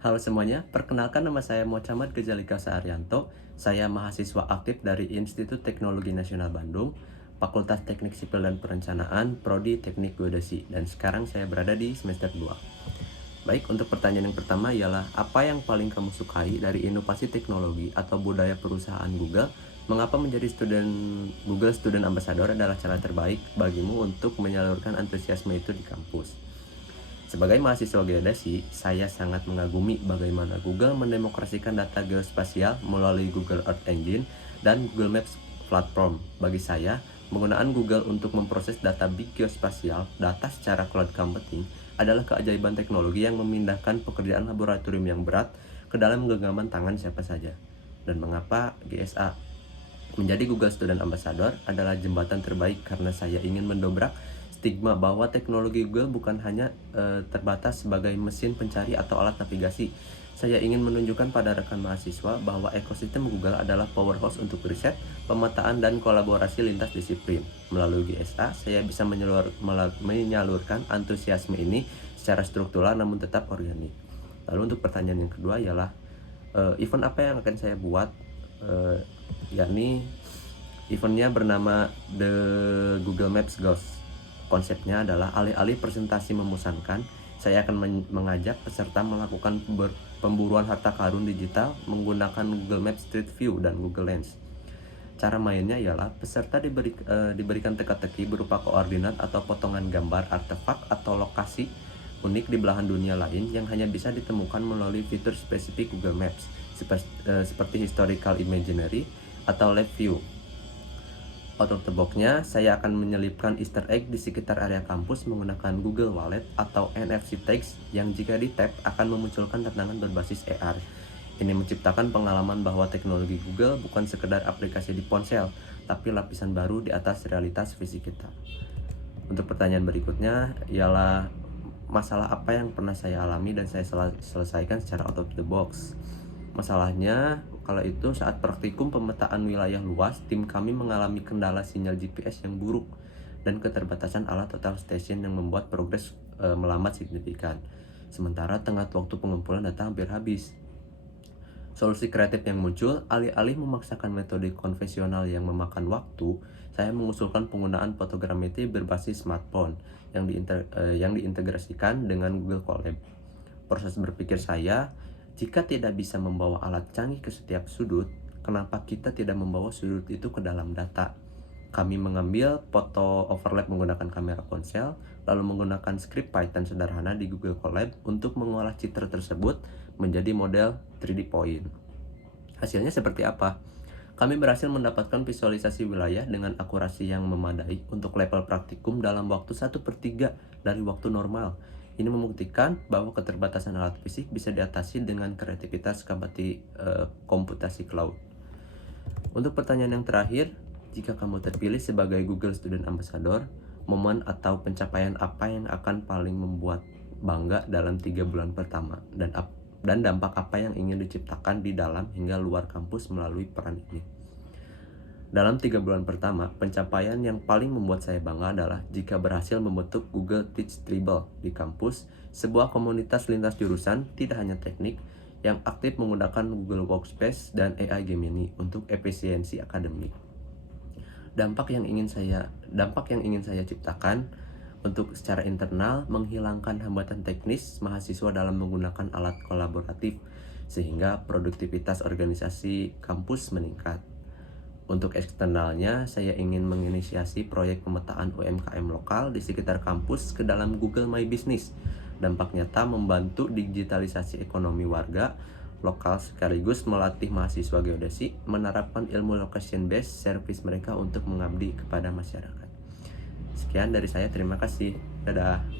Halo semuanya, perkenalkan nama saya Mochammad Gazalika Saharyanto. Saya mahasiswa aktif dari Institut Teknologi Nasional Bandung, Fakultas Teknik Sipil dan Perencanaan, Prodi Teknik Geodesi, dan sekarang saya berada di semester 2. Baik, untuk pertanyaan yang pertama ialah apa yang paling kamu sukai dari inovasi teknologi atau budaya perusahaan Google? Mengapa menjadi Google Student Ambassador adalah cara terbaik bagimu untuk menyalurkan antusiasme itu di kampus? Sebagai mahasiswa geodesi, saya sangat mengagumi bagaimana Google mendemokrasikan data geospasial melalui Google Earth Engine dan Google Maps Platform. Bagi saya, penggunaan Google untuk memproses data big geospasial, data secara cloud computing, adalah keajaiban teknologi yang memindahkan pekerjaan laboratorium yang berat ke dalam genggaman tangan siapa saja. Dan mengapa GSA menjadi Google Student Ambassador adalah jembatan terbaik karena saya ingin mendobrak stigma bahwa teknologi Google bukan hanya terbatas sebagai mesin pencari atau alat navigasi. Saya ingin menunjukkan pada rekan mahasiswa bahwa ekosistem Google adalah powerhouse untuk riset, pemetaan, dan kolaborasi lintas disiplin. Melalui GSA, saya bisa menyalurkan antusiasme ini secara struktural namun tetap organik. Lalu untuk pertanyaan yang kedua ialah event apa yang akan saya buat, yakni eventnya bernama The Google Maps Ghost. Konsepnya adalah alih-alih presentasi memusankan, saya akan mengajak peserta melakukan pemburuan harta karun digital menggunakan Google Maps Street View dan Google Lens. Cara mainnya ialah peserta diberikan teka-teki berupa koordinat atau potongan gambar artefak atau lokasi unik di belahan dunia lain yang hanya bisa ditemukan melalui fitur spesifik Google Maps, seperti Historical Imaginary atau Live View. Out of the box-nya, saya akan menyelipkan Easter egg di sekitar area kampus menggunakan Google Wallet atau NFC tags yang jika di-tap akan memunculkan tantangan berbasis AR. Ini menciptakan pengalaman bahwa teknologi Google bukan sekedar aplikasi di ponsel, tapi lapisan baru di atas realitas fisik kita. Untuk pertanyaan berikutnya ialah masalah apa yang pernah saya alami dan saya selesaikan secara out of the box. Masalahnya, kala itu saat praktikum pemetaan wilayah luas, tim kami mengalami kendala sinyal GPS yang buruk dan keterbatasan alat total station yang membuat progres melambat signifikan. Sementara tengah waktu pengumpulan data hampir habis. Solusi kreatif yang muncul, alih-alih memaksakan metode konvensional yang memakan waktu, saya mengusulkan penggunaan fotogrametri berbasis smartphone yang diintegrasikan dengan Google Colab. Proses berpikir saya, jika tidak bisa membawa alat canggih ke setiap sudut, kenapa kita tidak membawa sudut itu ke dalam data? Kami mengambil foto overlap menggunakan kamera ponsel, lalu menggunakan script Python sederhana di Google Colab untuk mengolah citra tersebut menjadi model 3D point. Hasilnya seperti apa? Kami berhasil mendapatkan visualisasi wilayah dengan akurasi yang memadai untuk level praktikum dalam waktu 1/3 dari waktu normal. Ini membuktikan bahwa keterbatasan alat fisik bisa diatasi dengan kreativitas komputasi cloud. Untuk pertanyaan yang terakhir, jika kamu terpilih sebagai Google Student Ambassador, momen atau pencapaian apa yang akan paling membuat bangga dalam 3 bulan pertama, dan dampak apa yang ingin diciptakan di dalam hingga luar kampus melalui peran ini? Dalam 3 bulan pertama, pencapaian yang paling membuat saya bangga adalah jika berhasil membentuk Google Teach Tribal di kampus, sebuah komunitas lintas jurusan tidak hanya teknik yang aktif menggunakan Google Workspace dan AI Gemini untuk efisiensi akademik. Dampak yang ingin saya ciptakan untuk secara internal menghilangkan hambatan teknis mahasiswa dalam menggunakan alat kolaboratif sehingga produktivitas organisasi kampus meningkat. Untuk eksternalnya, saya ingin menginisiasi proyek pemetaan UMKM lokal di sekitar kampus ke dalam Google My Business. Dampak nyata membantu digitalisasi ekonomi warga lokal sekaligus melatih mahasiswa geodesi menerapkan ilmu location based service mereka untuk mengabdi kepada masyarakat. Sekian dari saya, terima kasih. Dadah.